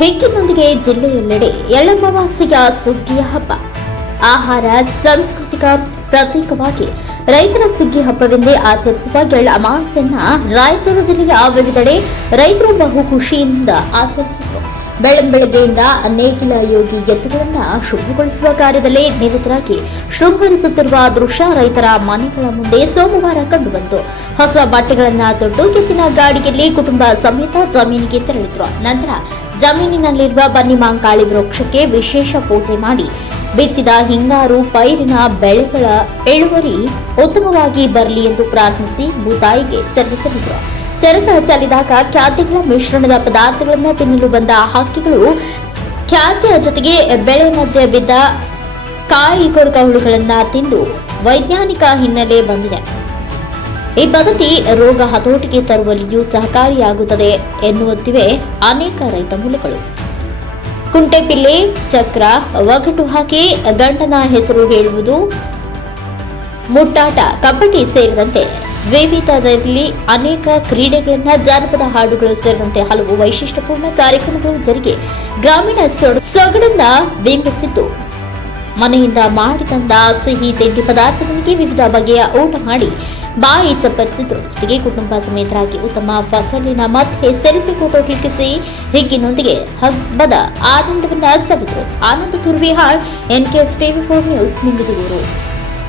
ಹಿಗ್ಗಿನೊಂದಿಗೆ ಜಿಲ್ಲೆಯೆಲ್ಲೆಡೆ ಎಳ್ಳಮಾವಾಸ್ಯೆಯ ಸುಗ್ಗಿಯ ಹಬ್ಬ. ಆಹಾರ ಸಂಸ್ಕೃತಿಕ ಪ್ರತೀಕವಾಗಿ ರೈತರ ಸುಗ್ಗಿ ಹಬ್ಬವೆಂದೇ ಆಚರಿಸುವ ಎಳ್ಳ ಅಮಾವಾಸ್ಯೆಯನ್ನ ರಾಯಚೂರು ಜಿಲ್ಲೆಯ ವಿವಿಧೆಡೆ ರೈತರು ಬಹು ಖುಷಿಯಿಂದ ಆಚರಿಸಿದರು. ಬೆಳಗ್ಗೆಯಿಂದ ನೇಗಿಲ ಯೋಗಿ ಎತ್ತುಗಳನ್ನು ಶುಭ್ರಗೊಳಿಸುವ ಕಾರ್ಯದಲ್ಲಿ ನಿರತರಾಗಿ ಶೃಂಗರಿಸುತ್ತಿರುವ ದೃಶ್ಯ ರೈತರ ಮನೆಗಳ ಮುಂದೆ ಸೋಮವಾರ ಕಂಡುಬಂತು. ಹೊಸ ಬಟ್ಟೆಗಳನ್ನು ತೊಟ್ಟು ಎತ್ತಿನ ಗಾಡಿಯಲ್ಲಿ ಕುಟುಂಬ ಸಮೇತ ಜಮೀನಿಗೆ ತೆರಳಿದ್ರು. ನಂತರ ಜಮೀನಿನಲ್ಲಿರುವ ಬನ್ನಿಮಾಂಕಾಳಿ ವೃಕ್ಷಕ್ಕೆ ವಿಶೇಷ ಪೂಜೆ ಮಾಡಿ ಬಿತ್ತಿದ ಹಿಂಗಾರು ಪೈರಿನ ಬೆಳೆಗಳ ಇಳುವರಿ ಉತ್ತಮವಾಗಿ ಬರಲಿ ಎಂದು ಪ್ರಾರ್ಥಿಸಿ ಭೂತಾಯಿಗೆ ಚೆಲ್ಲಿದರು. ಚರಕ ಚೆಲ್ಲಿದಾಗ ಖ್ಯಾತಿಗಳ ಮಿಶ್ರಣದ ಪದಾರ್ಥಗಳನ್ನು ತಿನ್ನಲು ಬಂದ ಹಕ್ಕಿಗಳು ಖ್ಯಾತಿಯ ಜೊತೆಗೆ ಬೆಳೆ ಮಧ್ಯೆ ಬಿದ್ದ ಕಾಯಿ ಕೊರಕ ಹುಳುಗಳನ್ನು ತಿಂದು ವೈಜ್ಞಾನಿಕ ಹಿನ್ನೆಲೆ ಬಂದಿದೆ. ಈ ಪದ್ಧತಿ ರೋಗ ಹತೋಟಿಗೆ ತರುವಲ್ಲಿಯೂ ಸಹಕಾರಿಯಾಗುತ್ತದೆ ಎನ್ನುತ್ತಿವೆ ಅನೇಕ ರೈತ ಮೂಲಗಳು. ಕುಂಟೆಪಿಲ್ಲೆ, ಚಕ್ರ, ಒಗಟು ಹಾಕಿ ಗಂಡನ ಹೆಸರು ಹೇಳುವುದು, ಮುಟ್ಟಾಟ, ಕಬಡ್ಡಿ ಸೇರಿದಂತೆ ವಿವಿಧದಲ್ಲಿ ಅನೇಕ ಕ್ರೀಡೆಗಳನ್ನ, ಜಾನಪದ ಹಾಡುಗಳು ಸೇರಿದಂತೆ ಹಲವು ವೈಶಿಷ್ಟ್ಯಪೂರ್ಣ ಕಾರ್ಯಕ್ರಮಗಳು ಜರುಗಿ ಗ್ರಾಮೀಣ ಸೊಗಡನ್ನ ಬಿಂಬಿಸಿದ್ದು. ಮನೆಯಿಂದ ಮಾಡಿ ತಂದ ಸಿಹಿ ತಿಂಡಿ ಪದಾರ್ಥಗಳಿಗೆ ವಿವಿಧ ಬಗೆಯ ಊಟ ಮಾಡಿ ಬಾಯಿ ಚಪ್ಪರಿಸಿದ್ರು. ಜೊತೆಗೆ ಕುಟುಂಬ ಸಮೇತರಾಗಿ ಉತ್ತಮ ಫಸಲಿನ ಮಧ್ಯೆ ಸೆಲ್ಫಿ ಫೋಟೋ ಕ್ಲಿಕ್ಕಿಸಿ ಹಿಗ್ಗಿನೊಂದಿಗೆ ಹಬ್ಬದ ಆನಂದವನ್ನ ಸವಿದ್ರು. ಆನಂದ ತುರ್ವಿಹಾಳ್, NKS TV4 ನ್ಯೂಸ್, ನಿಂಗಸೂರು.